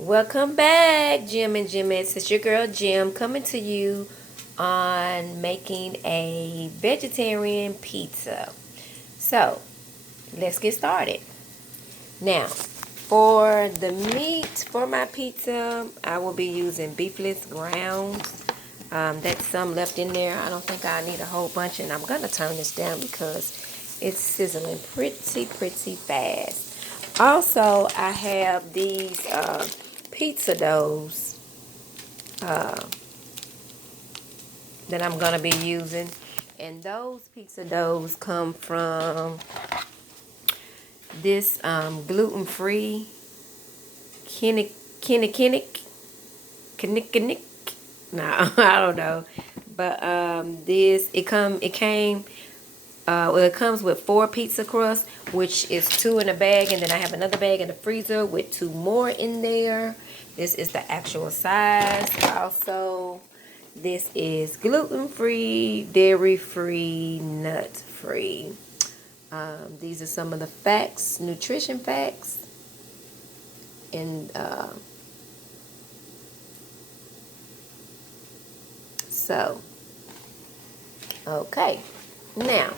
Welcome back, Jim and Jimettes. It's your girl Jim coming to you on making a vegetarian pizza. So, let's get started. Now, for the meat for my pizza, I will be using beefless grounds. That's some left in there. I don't think I need a whole bunch, and I'm going to turn this down because it's sizzling pretty fast. Also, I have these pizza doughs that I'm going to be using. And those pizza doughs come from this gluten-free Kinnick. No, I don't know. But it came it comes with 4 pizza crusts, which is 2 in a bag, and then I have another bag in the freezer with 2 more in there. This is the actual size. Also, this is gluten-free, dairy-free, nut-free. These are some of the facts, nutrition facts, and so, okay. Now,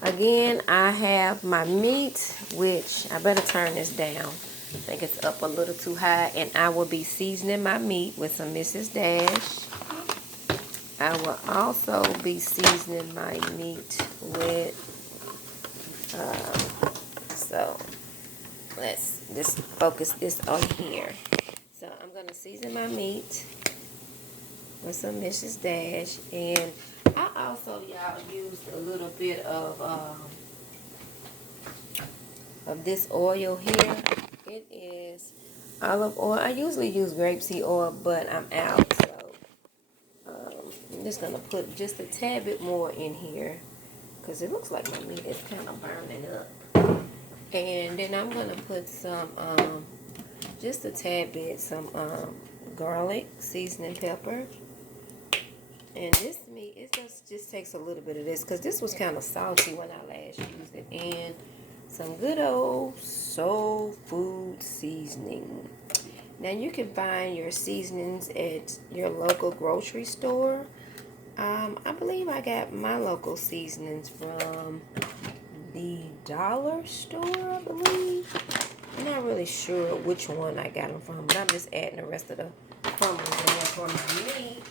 again, I have my meat, which I better turn this down. I think it's up a little too high, and I will be seasoning my meat with some Mrs. Dash. I will also be seasoning my meat with, so let's just focus this on here. So I'm going to season my meat with some Mrs. Dash, and I also, y'all, used a little bit of this oil here. It is olive oil. I usually use grapeseed oil, but I'm out, so I'm just gonna put just a tad bit more in here because it looks like my meat is kind of burning up. And then I'm gonna put some just a tad bit some garlic, seasoning pepper. And this meat, it just takes a little bit of this because this was kind of salty when I last used it. And some good old soul food seasoning. Now you can find your seasonings at your local grocery store. I believe I got my local seasonings from the dollar store, I believe. I'm not really sure which one I got them from, but I'm just adding the rest of the crumbles in there for my meat.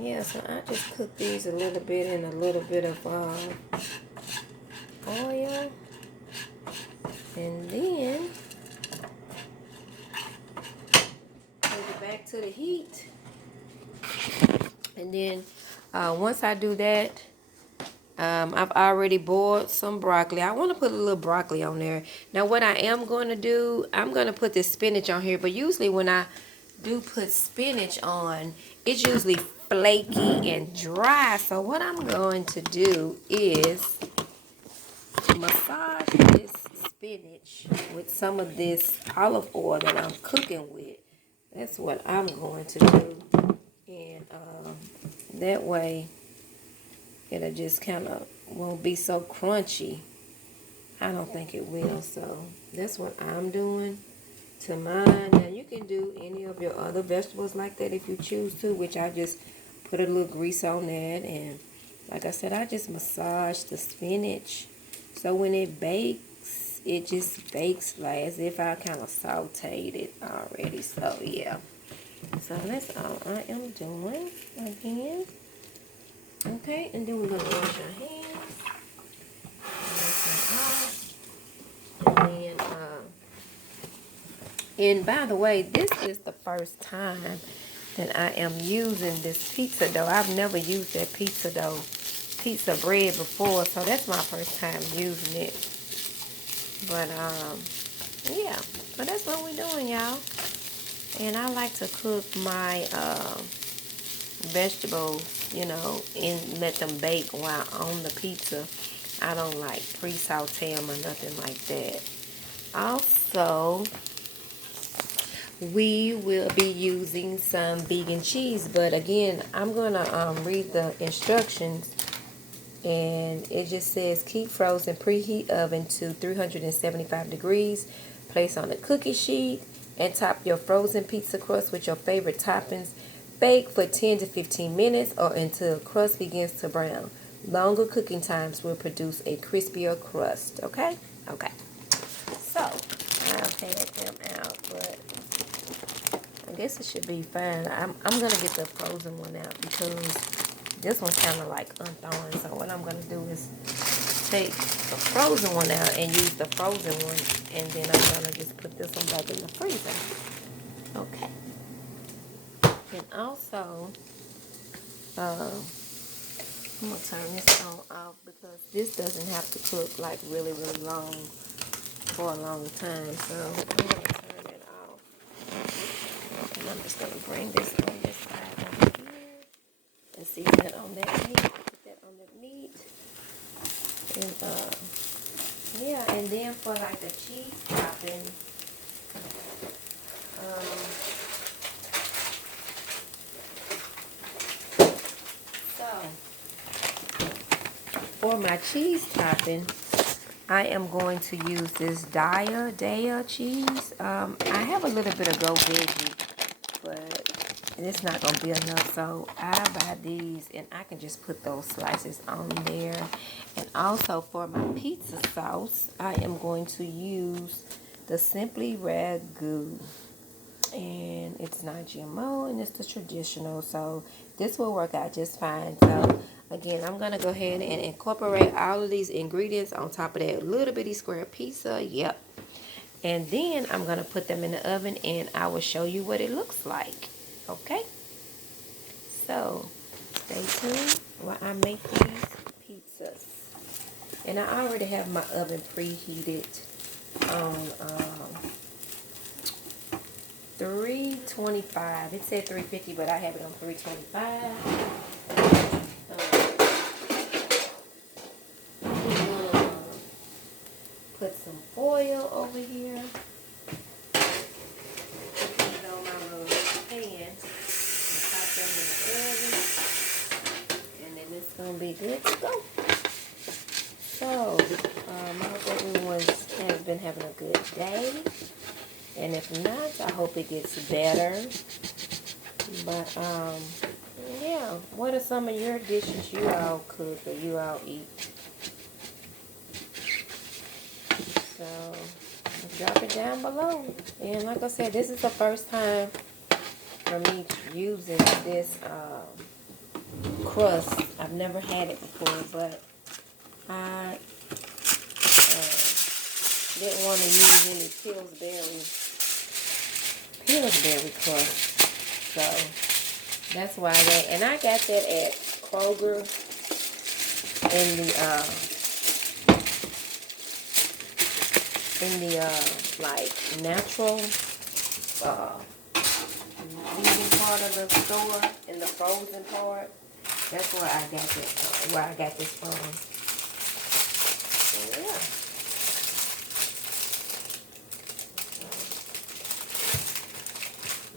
Yeah, so I just cook these a little bit in a little bit of oil. And then take it back to the heat. And then once I do that, I've already boiled some broccoli. I want to put a little broccoli on there. Now what I am going to do, I'm going to put this spinach on here. But usually when I do put spinach on, it's usually flaky and dry. So what I'm going to do is massage this spinach with some of this olive oil that I'm cooking with. That's what I'm going to do. And that way it'll just kind of won't be so crunchy. I don't think it will. So that's what I'm doing to mine. Now you can do any of your other vegetables like that if you choose to, which I just put a little grease on that. And like I said, I just massage the spinach. So when it bakes, it just bakes like as if I kind of sauteed it already. So yeah. So that's all I am doing again. Okay, and then we're going to wash our hands. And by the way, this is the first time that I am using this pizza dough. I've never used that pizza dough, pizza bread before, so that's my first time using it. But yeah, but that's what we're doing, y'all. And I like to cook my vegetables, and let them bake while on the pizza. I don't like pre-saute them or nothing like that. Also, we will be using some vegan cheese, but again, I'm gonna read the instructions And it just says keep frozen, preheat oven to 375 degrees. Place on a cookie sheet and top your frozen pizza crust with your favorite toppings. Bake for 10 to 15 minutes or until crust begins to brown. Longer cooking times will produce a crispier crust. Okay? Okay. So, I've had them out, but I guess it should be fine. I'm going to get the frozen one out because this one's kind of like unthawing. So what I'm going to do is take the frozen one out and use the frozen one. And then I'm going to just put this one back in the freezer. Okay. And also, I'm going to turn this on off because this doesn't have to cook like really, really long for a long time. So I'm going to turn it off. And I'm just going to bring this on this side over here and season it on that meat. Put that on the meat. And yeah, and then for like the cheese topping, so for my cheese topping, I am going to use this Daiya cheese. I have a little bit of Go Veggie, but it's not going to be enough. So I buy these and I can just put those slices on there. And also for my pizza sauce, I am going to use the Simply Ragu. And it's not GMO and it's the traditional. So this will work out just fine. So again, I'm going to go ahead and incorporate all of these ingredients on top of that little bitty square pizza. Yep. And then I'm going to put them in the oven and I will show you what it looks like. Okay? So, stay tuned while I make these pizzas. And I already have my oven preheated on 325. It said 350, but I have it on 325. Put some foil over here. Put it on my little pan. Pop them in the oven. And then it's going to be good to go. So, I hope everyone has been having a good day. And if not, I hope it gets better. But, yeah. What are some of your dishes you all cook or you all eat? So, drop it down below. And like I said, this is the first time for me using this crust. I've never had it before, but I didn't want to use any Pillsbury crust. So that's why and I got that at Kroger in the like natural vegan part of the store, in the frozen part. That's where I got that. Where I got this from. So, yeah.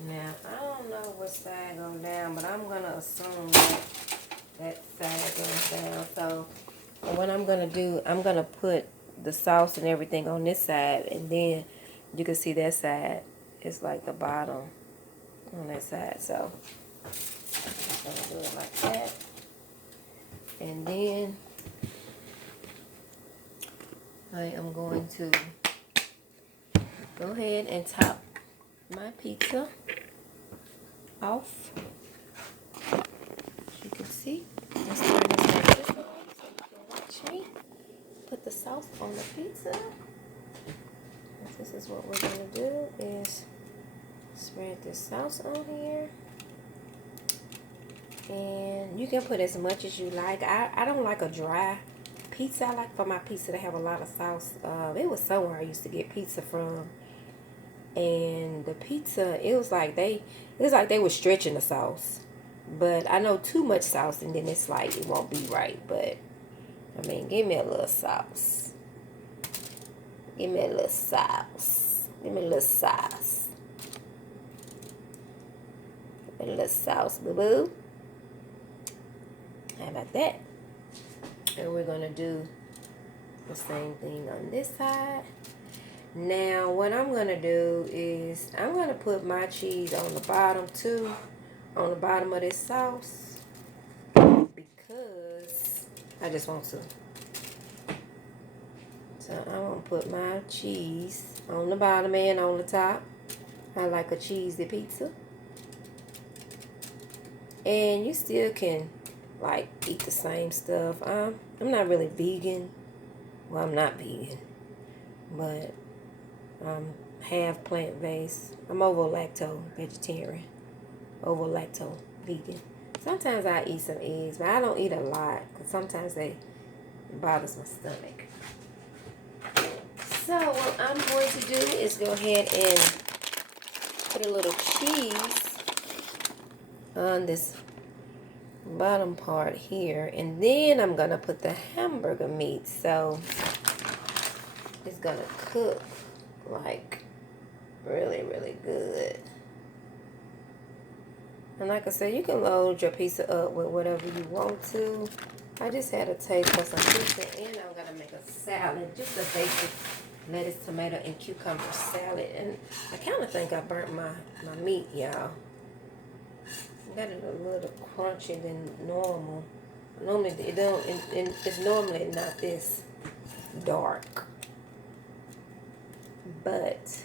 Now I don't know what side goes down, but I'm gonna assume that side goes down. So what I'm gonna do, I'm gonna put the sauce and everything on this side, and then you can see that side is like the bottom on that side. So I'm gonna do it like that, and then I am going to go ahead and top my pizza off. As you can see, let's turn this like this on so you can watch me put the sauce on the pizza. And this is what we're gonna do, is spread this sauce on here. And you can put as much as you like. I don't like a dry pizza. I like for my pizza to have a lot of sauce. It was somewhere I used to get pizza from, and the pizza, it was like they were stretching the sauce. But I know too much sauce, and then it's like it won't be right. But I mean, give me a little sauce. Give me a little sauce. Give me a little sauce. Give me a little sauce, boo boo. How about that? And we're gonna do the same thing on this side. Now what I'm gonna do is I'm gonna put my cheese on the bottom too, on the bottom of this sauce, because I just want to. So I'm gonna put my cheese on the bottom and on the top. I like a cheesy pizza. And you still can like eat the same stuff. I'm not really vegan. Well, I'm not vegan, but I'm half plant-based. I'm ovo-lacto vegetarian, ovo-lacto vegan. Sometimes I eat some eggs, but I don't eat a lot because sometimes it bothers my stomach. So what I'm going to do is go ahead and put a little cheese on this bottom part here, and then I'm gonna put the hamburger meat. So it's gonna cook like really, really good. And like I said, you can load your pizza up with whatever you want to. I just had a taste for some pizza, and I'm gonna make a salad, just a basic lettuce, tomato, and cucumber salad. And I kind of think I burnt my meat, y'all. Got it a little crunchy than normal. Normally it don't. It's normally not this dark. But,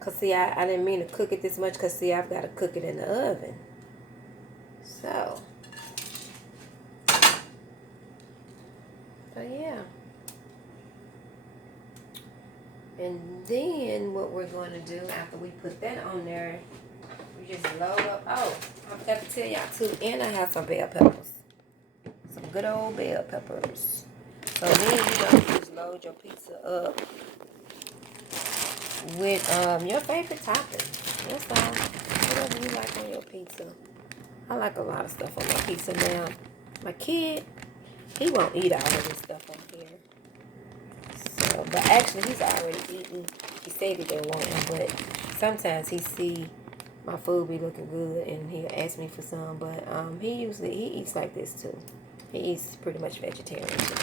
cause see, I didn't mean to cook it this much. Cause see, I've got to cook it in the oven. So, yeah. And then what we're going to do after we put that on there, we just load up. Oh, I forgot to tell y'all too. And I have some bell peppers. Some good old bell peppers. So then you're going to just load your pizza up with your favorite topping. That's all. Whatever you like on your pizza. I like a lot of stuff on my pizza now. My kid, he won't eat all of this stuff on here. So, but actually he's already eaten. He said he didn't want one, but sometimes he see my food be looking good and he'll ask me for some. But he eats like this too. He eats pretty much vegetarian too.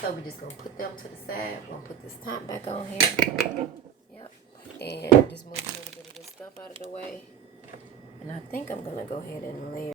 So we're just gonna put them to the side. We're gonna put this top back on here. Yep. And just move a little bit of this stuff out of the way. And I think I'm gonna go ahead and layer